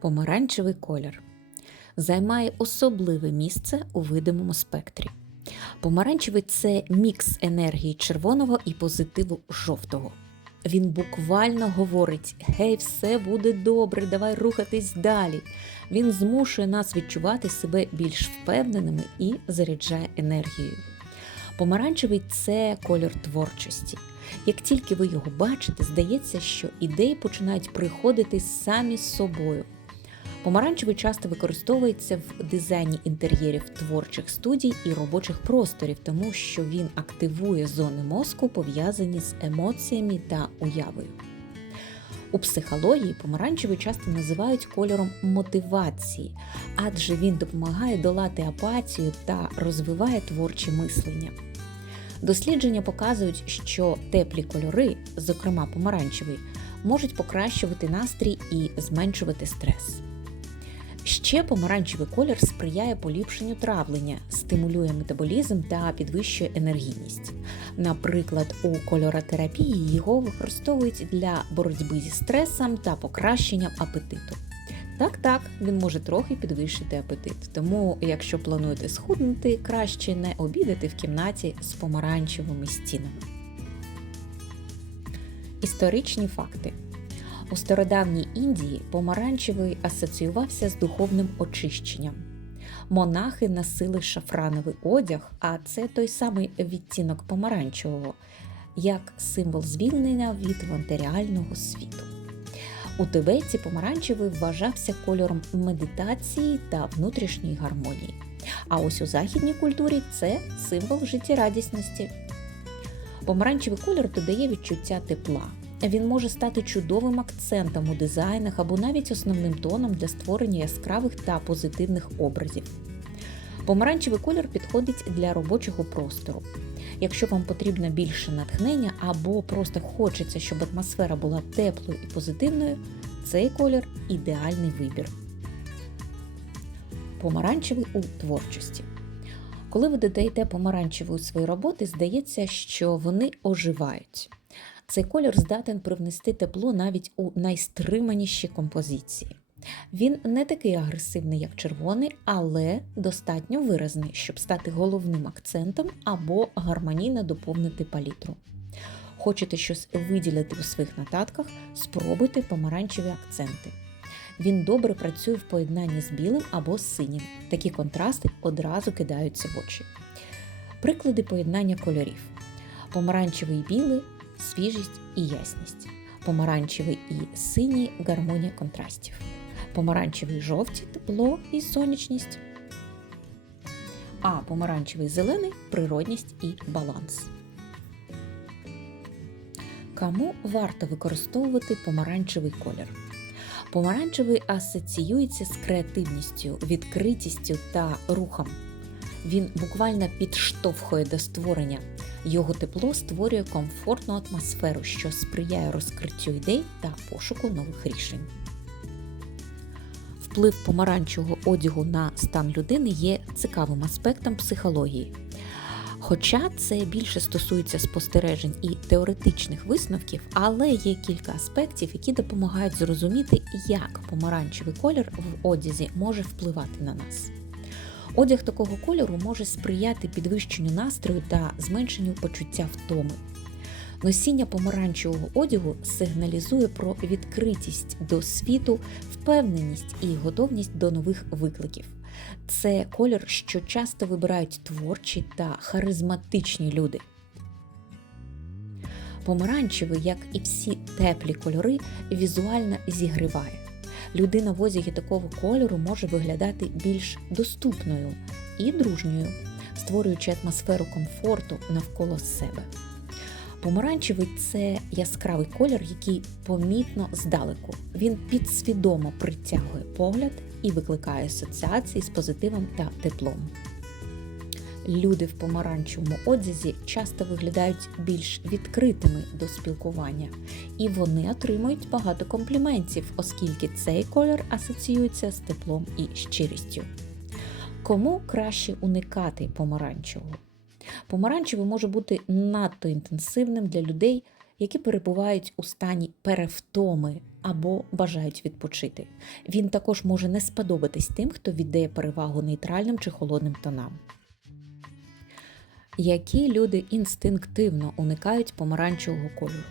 Помаранчевий колір займає особливе місце у видимому спектрі. Помаранчевий це мікс енергії червоного і позитиву жовтого. Він буквально говорить: гей, все буде добре, давай рухатись далі. Він змушує нас відчувати себе більш впевненими і заряджає енергією. Помаранчевий це колір творчості. Як тільки ви його бачите, здається, що ідеї починають приходити самі з собою. Помаранчевий часто використовується в дизайні інтер'єрів творчих студій і робочих просторів, тому що він активує зони мозку, пов'язані з емоціями та уявою. У психології помаранчевий часто називають кольором мотивації, адже він допомагає долати апатію та розвиває творче мислення. Дослідження показують, що теплі кольори, зокрема помаранчевий, можуть покращувати настрій і зменшувати стрес. Ще помаранчевий колір сприяє поліпшенню травлення, стимулює метаболізм та підвищує енергійність. Наприклад, у кольоротерапії його використовують для боротьби зі стресом та покращенням апетиту. Так, так, він може трохи підвищити апетит, тому, якщо плануєте схуднути, краще не обідати в кімнаті з помаранчевими стінами. Історичні факти. У стародавній Індії помаранчевий асоціювався з духовним очищенням. Монахи носили шафрановий одяг, а це той самий відтінок помаранчевого, як символ звільнення від матеріального світу. У Тибеті помаранчевий вважався кольором медитації та внутрішньої гармонії. А ось у західній культурі це символ життєрадісності. Помаранчевий колір додає відчуття тепла. Він може стати чудовим акцентом у дизайнах або навіть основним тоном для створення яскравих та позитивних образів. Помаранчевий колір підходить для робочого простору. Якщо вам потрібно більше натхнення або просто хочеться, щоб атмосфера була теплою і позитивною, цей колір ідеальний вибір. Помаранчевий у творчості. Коли ви додаєте помаранчевий у свої роботи, здається, що вони оживають. Цей колір здатен привнести тепло навіть у найстриманіші композиції. Він не такий агресивний, як червоний, але достатньо виразний, щоб стати головним акцентом або гармонійно доповнити палітру. Хочете щось виділити у своїх нотатках, спробуйте помаранчеві акценти. Він добре працює в поєднанні з білим або з синім. Такі контрасти одразу кидаються в очі. Приклади поєднання кольорів: помаранчевий і білий свіжість і ясність, помаранчевий і синій гармонія контрастів, помаранчевий жовті тепло і сонячність, а помаранчевий зелений природність і баланс. Кому варто використовувати помаранчевий колір? Помаранчевий асоціюється з креативністю, відкритістю та рухом. Він буквально підштовхує до створення. Його тепло створює комфортну атмосферу, що сприяє розкриттю ідей та пошуку нових рішень. Вплив помаранчевого одягу на стан людини є цікавим аспектом психології. Хоча це більше стосується спостережень і теоретичних висновків, але є кілька аспектів, які допомагають зрозуміти, як помаранчевий колір в одязі може впливати на нас. Одяг такого кольору може сприяти підвищенню настрою та зменшенню почуття втоми. Носіння помаранчевого одягу сигналізує про відкритість до світу, впевненість і готовність до нових викликів. Це колір, що часто вибирають творчі та харизматичні люди. Помаранчевий, як і всі теплі кольори, візуально зігріває. Людина в одязі такого кольору може виглядати більш доступною і дружньою, створюючи атмосферу комфорту навколо себе. Помаранчевий це яскравий колір, який помітно здалеку. Він підсвідомо притягує погляд і викликає асоціації з позитивом та теплом. Люди в помаранчевому одязі часто виглядають більш відкритими до спілкування, і вони отримують багато компліментів, оскільки цей колір асоціюється з теплом і щирістю. Кому краще уникати помаранчевого? Помаранчевий може бути надто інтенсивним для людей, які перебувають у стані перевтоми або бажають відпочити. Він також може не сподобатись тим, хто віддає перевагу нейтральним чи холодним тонам. Які люди інстинктивно уникають помаранчевого кольору?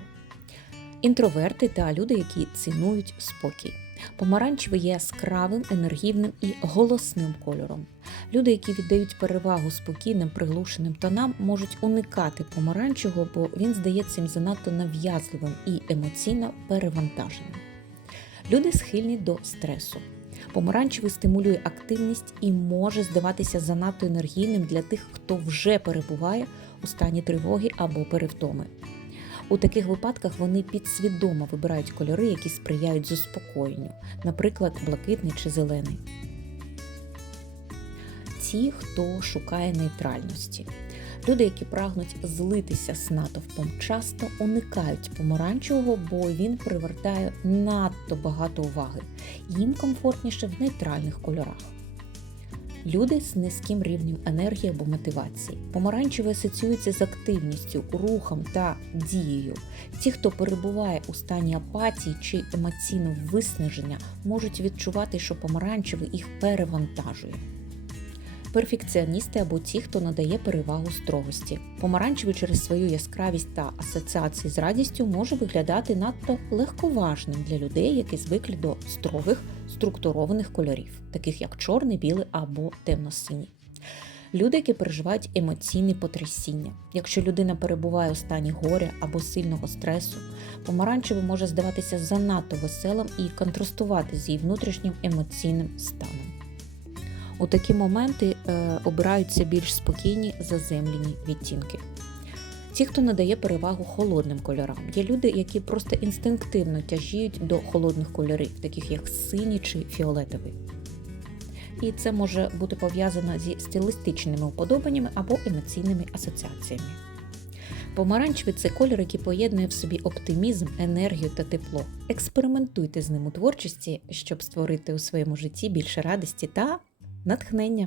Інтроверти та люди, які цінують спокій. Помаранчевий є яскравим, енергійним і голосним кольором. Люди, які віддають перевагу спокійним приглушеним тонам, можуть уникати помаранчевого, бо він здається їм занадто нав'язливим і емоційно перевантаженим. Люди схильні до стресу. Помаранчевий стимулює активність і може здаватися занадто енергійним для тих, хто вже перебуває у стані тривоги або перевтоми. У таких випадках вони підсвідомо вибирають кольори, які сприяють заспокоєнню, наприклад, блакитний чи зелений. Ті, хто шукає нейтральності. Люди, які прагнуть злитися з натовпом, часто уникають помаранчевого, бо він привертає надто багато уваги. Їм комфортніше в нейтральних кольорах. Люди з низьким рівнем енергії або мотивації. Помаранчевий асоціюється з активністю, рухом та дією. Ті, хто перебуває у стані апатії чи емоційного виснаження, можуть відчувати, що помаранчевий їх перевантажує. Перфекціоністи або ті, хто надає перевагу строгості. Помаранчевий через свою яскравість та асоціації з радістю може виглядати надто легковажним для людей, які звикли до строгих структурованих кольорів, таких як чорний, білий або темно-синій. Люди, які переживають емоційні потрясіння. Якщо людина перебуває у стані горя або сильного стресу, помаранчевий може здаватися занадто веселим і контрастувати з її внутрішнім емоційним станом. У такі моменти е, обираються більш спокійні заземлені відтінки. Ті, хто надає перевагу холодним кольорам, є люди, які просто інстинктивно тяжіють до холодних кольорів, таких як синій чи фіолетовий. І це може бути пов'язано зі стилістичними уподобаннями або емоційними асоціаціями. Помаранчевий це колір, який поєднує в собі оптимізм, енергію та тепло. Експериментуйте з ним у творчості, щоб створити у своєму житті більше радості та натхнення.